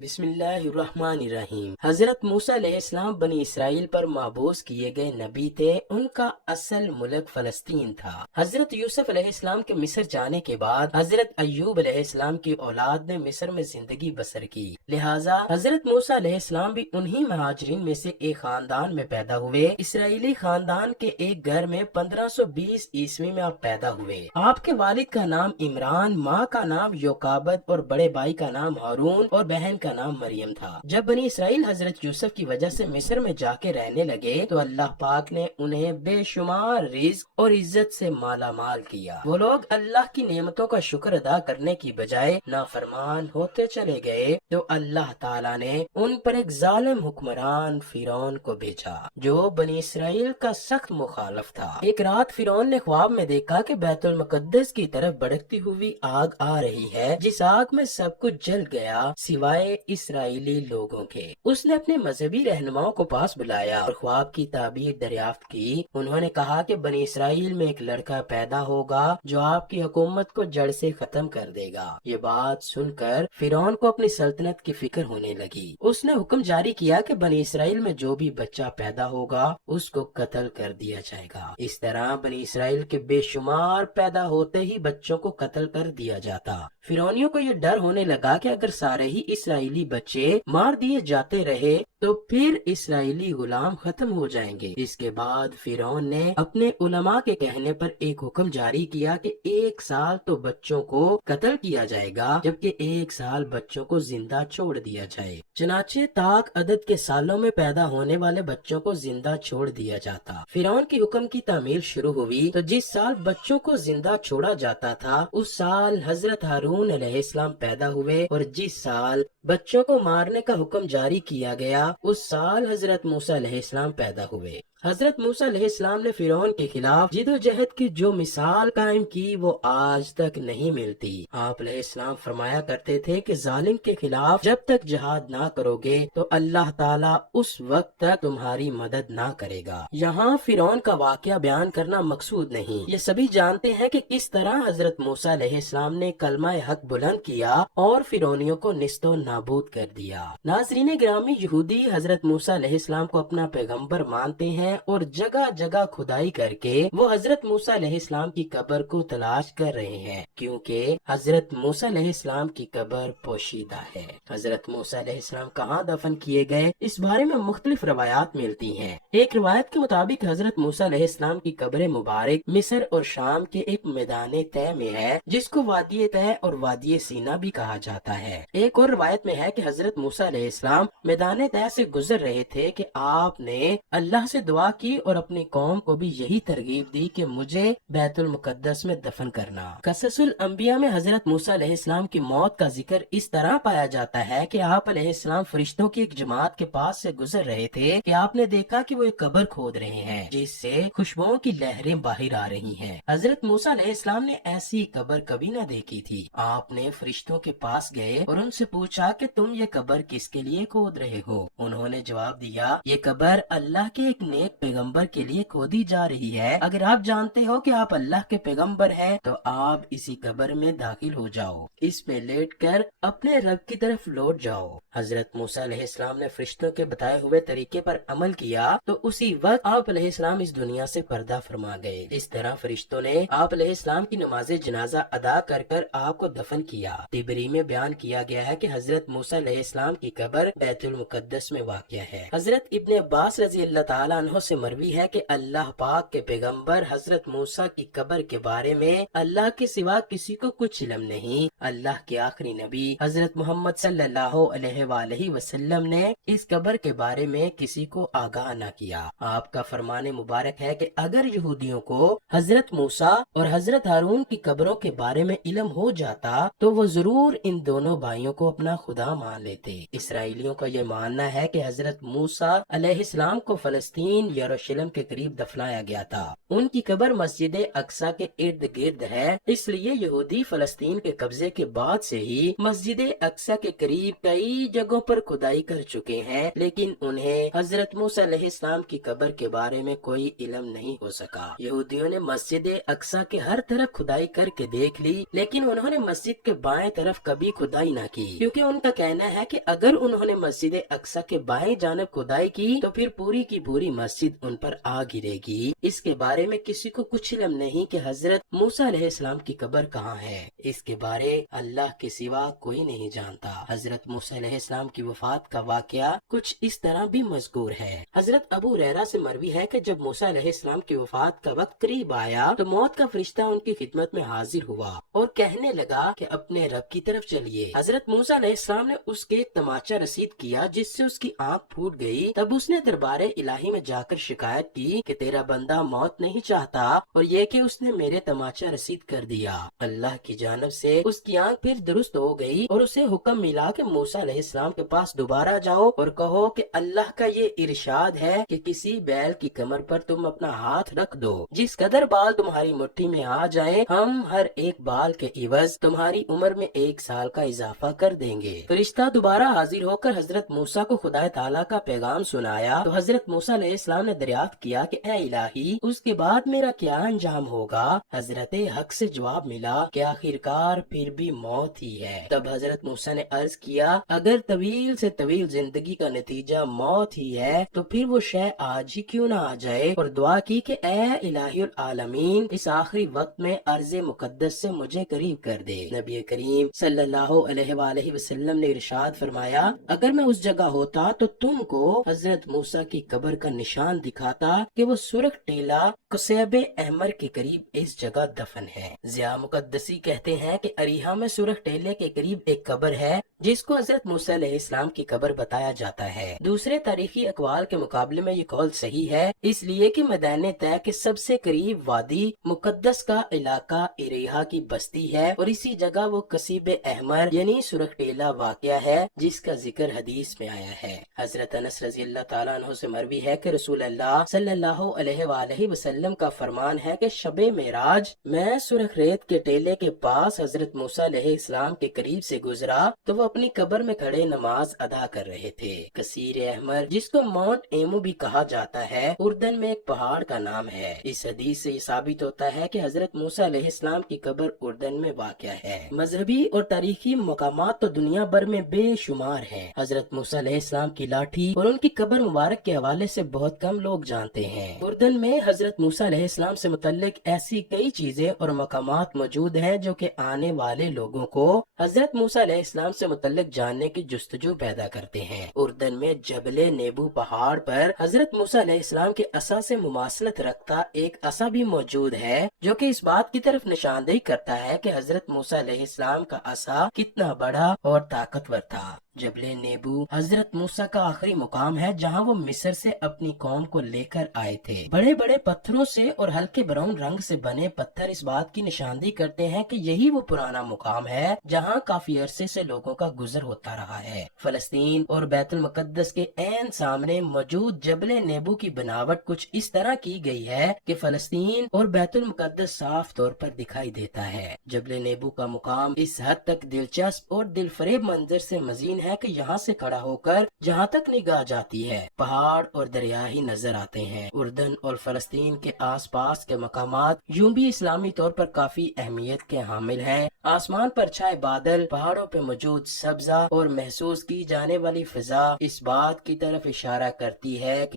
بسم اللہ الرحمن الرحیم۔ حضرت موسیٰ علیہ السلام بنی اسرائیل پر مبعوث کیے گئے نبی تھے۔ ان کا اصل ملک فلسطین تھا۔ حضرت یوسف علیہ السلام کے مصر جانے کے بعد حضرت ایوب علیہ السلام کی اولاد نے مصر میں زندگی بسر کی، لہٰذا حضرت موسیٰ علیہ السلام بھی انہی مہاجرین میں سے ایک خاندان میں پیدا ہوئے۔ اسرائیلی خاندان کے ایک گھر میں 1520 عیسوی میں آپ پیدا ہوئے۔ آپ کے والد کا نام عمران، ماں کا نام یوکابد اور بڑے بھائی کا نام ہارون اور بہن کا نام مریم تھا۔ جب بنی اسرائیل حضرت یوسف کی وجہ سے مصر میں جا کے رہنے لگے تو اللہ پاک نے انہیں بے شمار رزق اور عزت سے مالا مال کیا۔ وہ لوگ اللہ کی نعمتوں کا شکر ادا کرنے کی بجائے نافرمان ہوتے چلے گئے تو اللہ تعالیٰ نے ان پر ایک ظالم حکمران فرعون کو بھیجا جو بنی اسرائیل کا سخت مخالف تھا۔ ایک رات فرعون نے خواب میں دیکھا کہ بیت المقدس کی طرف بڑکتی ہوئی آگ آ رہی ہے، جس آگ میں سب کچھ جل گیا سوائے اسرائیلی لوگوں کے۔ اس نے اپنے مذہبی رہنماؤں کو پاس بلایا اور خواب کی تعبیر دریافت کی۔ انہوں نے کہا کہ بنی اسرائیل میں ایک لڑکا پیدا ہوگا جو آپ کی حکومت کو جڑ سے ختم کر دے گا۔ یہ بات سن کر فرعون کو اپنی سلطنت کی فکر ہونے لگی۔ اس نے حکم جاری کیا کہ بنی اسرائیل میں جو بھی بچہ پیدا ہوگا اس کو قتل کر دیا جائے گا۔ اس طرح بنی اسرائیل کے بے شمار پیدا ہوتے ہی بچوں کو قتل کر دیا جاتا۔ فرعونیوں کو یہ ڈر ہونے لگا کہ اگر سارے ہی اسرائیلی بچے مار دیے جاتے رہے تو پھر اسرائیلی غلام ختم ہو جائیں گے۔ اس کے بعد فرعون نے اپنے علماء کے کہنے پر ایک حکم جاری کیا کہ 1 سال تو بچوں کو قتل کیا جائے گا جبکہ 1 سال بچوں کو زندہ چھوڑ دیا جائے۔ چنانچہ طاق عدد کے سالوں میں پیدا ہونے والے بچوں کو زندہ چھوڑ دیا جاتا۔ فرعون کی حکم کی تعمیل شروع ہوئی تو جس سال بچوں کو زندہ چھوڑا جاتا تھا اس سال حضرت ہارون علیہ السلام پیدا ہوئے، اور جس سال بچوں کو مارنے کا حکم جاری کیا گیا اس سال حضرت موسیٰ علیہ السلام پیدا ہوئے۔ حضرت موسیٰ علیہ السلام نے فرعون کے خلاف جد و جہد کی جو مثال قائم کی وہ آج تک نہیں ملتی۔ آپ علیہ السلام فرمایا کرتے تھے کہ ظالم کے خلاف جب تک جہاد نہ کرو گے تو اللہ تعالیٰ اس وقت تک تمہاری مدد نہ کرے گا۔ یہاں فرعون کا واقعہ بیان کرنا مقصود نہیں، یہ سبھی جانتے ہیں کہ کس طرح حضرت موسیٰ علیہ السلام نے کلمہ حق بلند کیا اور فرعونیوں کو نیست و نابود کر دیا۔ ناظرین گرامی، یہودی حضرت موسیٰ علیہ السلام کو اپنا پیغمبر مانتے ہیں اور جگہ جگہ کھدائی کر کے وہ حضرت موسیٰ علیہ السلام کی قبر کو تلاش کر رہے ہیں، کیونکہ حضرت موسیٰ علیہ السلام کی قبر پوشیدہ ہے۔ حضرت موسیٰ علیہ السلام کہاں دفن کیے گئے اس بارے میں مختلف روایات ملتی ہیں۔ ایک روایت کے مطابق حضرت موسیٰ علیہ السلام کی قبر مبارک مصر اور شام کے ایک میدان طے میں ہے جس کو وادی طے اور وادی سینا بھی کہا جاتا ہے۔ ایک اور روایت میں ہے کہ حضرت موسیٰ علیہ السلام میدان طے سے گزر رہے تھے کہ آپ نے اللہ سے دعا کی اور اپنی قوم کو بھی یہی ترغیب دی کہ مجھے بیت المقدس میں دفن کرنا۔ قصص الانبیاء میں حضرت موسیٰ علیہ السلام کی موت کا ذکر اس طرح پایا جاتا ہے کہ آپ علیہ السلام فرشتوں کی ایک جماعت کے پاس سے گزر رہے تھے کہ آپ نے دیکھا کہ وہ ایک قبر کھود رہے ہیں جس سے خوشبوؤں کی لہریں باہر آ رہی ہیں۔ حضرت موسیٰ علیہ السلام نے ایسی قبر کبھی نہ دیکھی تھی۔ آپ نے فرشتوں کے پاس گئے اور ان سے پوچھا کہ تم یہ قبر کس کے لیے کھود رہے ہو؟ انہوں نے جواب دیا، یہ قبر اللہ کے ایک نیک پیغمبر کے لیے کھودی جا رہی ہے۔ اگر آپ جانتے ہو کہ آپ اللہ کے پیغمبر ہیں تو آپ اسی قبر میں داخل ہو جاؤ، اس پہ لیٹ کر اپنے رب کی طرف لوٹ جاؤ۔ حضرت موسیٰ علیہ السلام نے فرشتوں کے بتائے ہوئے طریقے پر عمل کیا تو اسی وقت آپ علیہ السلام اس دنیا سے پردہ فرما گئے۔ اس طرح فرشتوں نے آپ علیہ السلام کی نماز جنازہ ادا کر کر آپ کو دفن کیا۔ طبری میں بیان کیا گیا ہے کہ حضرت موسیٰ علیہ السلام کی قبر بیت المقدس میں واقع ہے۔ حضرت ابن عباس رضی اللہ تعالیٰ عنہ سے مروی ہے کہ اللہ پاک کے پیغمبر حضرت موسیٰ کی قبر کے بارے میں اللہ کے سوا کسی کو کچھ علم نہیں۔ اللہ کے آخری نبی حضرت محمد صلی اللہ علیہ وآلہ وسلم نے اس قبر کے بارے میں کسی کو آگاہ نہ کیا۔ آپ کا فرمان مبارک ہے کہ اگر یہودیوں کو حضرت موسیٰ اور حضرت ہارون کی قبروں کے بارے میں علم ہو جاتا تو وہ ضرور ان دونوں بھائیوں کو اپنا خدا مان لیتے۔ اسرائیلیوں کا یہ ماننا ہے کہ حضرت موسیٰ علیہ السلام کو فلسطین یروشلم کے قریب دفنایا گیا تھا۔ ان کی قبر مسجد اقصی کے ارد گرد ہے، اس لیے یہودی فلسطین کے قبضے کے بعد سے ہی مسجد اقصی کے قریب کئی جگہوں پر کھدائی کر چکے ہیں، لیکن انہیں حضرت موسیٰ علیہ السلام کی قبر کے بارے میں کوئی علم نہیں ہو سکا۔ یہودیوں نے مسجد اقصی کے ہر طرف کھدائی کر کے دیکھ لی، لیکن انہوں نے مسجد کے بائیں طرف کبھی کھدائی نہ کی، کیونکہ ان کا کہنا ہے کہ اگر انہوں نے مسجد اقصی کے بائیں جانب کھدائی کی تو پھر پوری کی پوری مسجد ان پر آ گرے گی۔ اس کے بارے میں کسی کو کچھ علم نہیں کہ حضرت موسیٰ علیہ السلام کی قبر کہاں ہے، اس کے بارے اللہ کے سوا کوئی نہیں جانتا۔ حضرت موسیٰ علیہ السلام کی وفات کا واقعہ کچھ اس طرح بھی مذکور ہے۔ حضرت ابو ہریرہ سے مروی ہے کہ جب موسیٰ علیہ السلام کی وفات کا وقت قریب آیا تو موت کا فرشتہ ان کی خدمت میں حاضر ہوا اور کہنے لگا کہ اپنے رب کی طرف چلیے۔ حضرت موسیٰ علیہ السلام نے اس کے تماچہ رسید کیا جس سے اس کی آنکھ پھوٹ گئی۔ تب اس نے دربار الہی میں جا کر شکایت کی کہ تیرا بندہ موت نہیں چاہتا اور یہ کہ اس نے میرے تماچہ رسید کر دیا۔ اللہ کی جانب سے اس کی آنکھ پھر درست ہو گئی اور اسے حکم ملا کہ موسیٰ علیہ السلام کے پاس دوبارہ جاؤ اور کہو کہ اللہ کا یہ ارشاد ہے کہ کسی بیل کی کمر پر تم اپنا ہاتھ رکھ دو، جس قدر بال تمہاری مٹھی میں آ جائیں ہم ہر ایک بال کے عوض تمہاری عمر میں 1 سال کا اضافہ کر دیں گے۔ فرشتہ دوبارہ حاضر ہو کر حضرت موسیٰ کو خدا تعالیٰ کا پیغام سنایا تو حضرت موسیٰ علیہ السلام نے دریافت کیا کہ اے الہی اس کے بعد میرا کیا انجام ہوگا؟ حضرت حق سے جواب ملا کہ آخرکار پھر بھی موت ہی ہے۔ تب حضرت موسیٰ نے عرض کیا اگر طویل سے طویل زندگی کا نتیجہ موت ہی ہے تو پھر وہ شے آج ہی کیوں نہ آ جائے، اور دعا کی کہ اے الہی العالمین اس آخری وقت میں ارض مقدس سے مجھے قریب کر دے۔ نبی کریم صلی اللہ علیہ وآلہ وسلم نے ارشاد فرمایا اگر میں اس جگہ ہوتا تو تم کو حضرت موسیٰ کی قبر کا نشان دکھاتا کہ وہ سرخ ٹیلا قصیب احمر کے قریب اس جگہ دفن ہے۔ ضیاء مقدسی کہتے ہیں کہ اریحہ میں سرخ ٹیلے کے قریب ایک قبر ہے جس کو حضرت موسیٰ علیہ السلام کی قبر بتایا جاتا ہے۔ دوسرے تاریخی اقوال کے مقابلے میں یہ قول صحیح ہے، اس لیے کہ میدان طے کے سب سے قریب وادی مقدس کا علاقہ اریحہ کی بستی ہے اور اسی جگہ وہ قصیب احمر یعنی سرخ ٹیلا واقع ہے جس کا ذکر حدیث میں آیا ہے۔ حضرت انس رضی اللہ تعالیٰ عنہ سے مروی ہے کہ رسول اللہ صلی اللہ علیہ وآلہ وسلم کا فرمان ہے کہ شب معراج میں سرخ ریت کے ٹیلے کے پاس حضرت موسیٰ علیہ السلام کے قریب سے گزرا تو وہ اپنی قبر میں کھڑے نماز ادا کر رہے تھے۔ کثیر احمر جس کو ماؤنٹ ایمو بھی کہا جاتا ہے اردن میں ایک پہاڑ کا نام ہے۔ اس حدیث سے یہ ثابت ہوتا ہے کہ حضرت موسیٰ علیہ السلام کی قبر اردن میں واقع ہے۔ مذہبی اور تاریخی مقامات تو دنیا بھر میں بے شمار ہیں۔ حضرت موسیٰ علیہ السلام کی لاٹھی اور ان کی قبر مبارک کے حوالے سے بہت کم لوگ جانتے ہیں۔ اردن میں حضرت موسیٰ علیہ السلام سے متعلق ایسی کئی چیزیں اور مقامات موجود ہیں جو کہ آنے والے لوگوں کو حضرت موسیٰ علیہ السلام سے متعلق جاننے کی جستجو پیدا کرتے ہیں۔ اردن میں جبل نیبو پہاڑ پر حضرت موسیٰ علیہ السلام کے عصا سے مماثلت رکھتا ایک عصا بھی موجود ہے جو کہ اس بات کی طرف نشاندہی کرتا ہے کہ حضرت موسیٰ علیہ السلام کا عصا کتنا بڑا اور طاقتور تھا۔ جبل نیبو حضرت موسیٰ کا آخری مقام ہے جہاں وہ مصر سے اپنی قوم کو لے کر آئے تھے۔ بڑے بڑے پتھروں سے اور ہلکے براؤن رنگ سے بنے پتھر اس بات کی نشاندہی کرتے ہیں کہ یہی وہ پرانا مقام ہے جہاں کافی عرصے سے لوگوں کا گزر ہوتا رہا ہے۔ فلسطین اور بیت المقدس کے عین سامنے موجود جبل نیبو کی بناوٹ کچھ اس طرح کی گئی ہے کہ فلسطین اور بیت المقدس صاف طور پر دکھائی دیتا ہے۔ جبل نیبو کا مقام اس حد تک دلچسپ اور دل فریب منظر سے مزین ہے کہ یہاں سے کھڑا ہو کر جہاں تک نگاہ جاتی ہے پہاڑ اور دریا ہی نظر آتے ہیں۔ اردن اور فلسطین کے آس پاس کے مقامات یوں بھی اسلامی طور پر کافی اہمیت کے حامل ہیں۔ آسمان پر چھائے بادل، پہاڑوں پہ موجود سبزہ اور محسوس کی جانے والی فضا اس بات کی طرف اشارہ کرتی ہے کہ